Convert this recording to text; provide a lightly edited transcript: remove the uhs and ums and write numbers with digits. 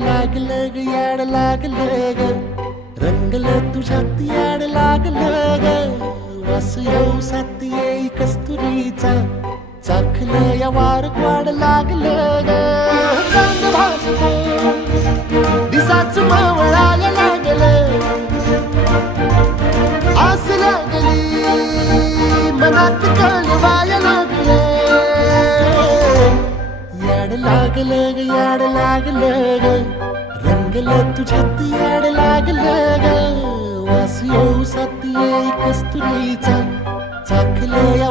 लागलं ग याड लागलं ग रंगलं तुझ्यात याड लागलं ग वास येऊ साथ येई कस्तुरीचा चाखलं या वार वाड लागलं ग चांग भासलं दिसाच मावळायला लागलं आस लागली मनात कळवायला लागलं याड लागलं ग याड लागलं ग रंगलं तुझ्यात याड लागलं ग वास येऊ साथ येई कस्तुरीचा चाखलं या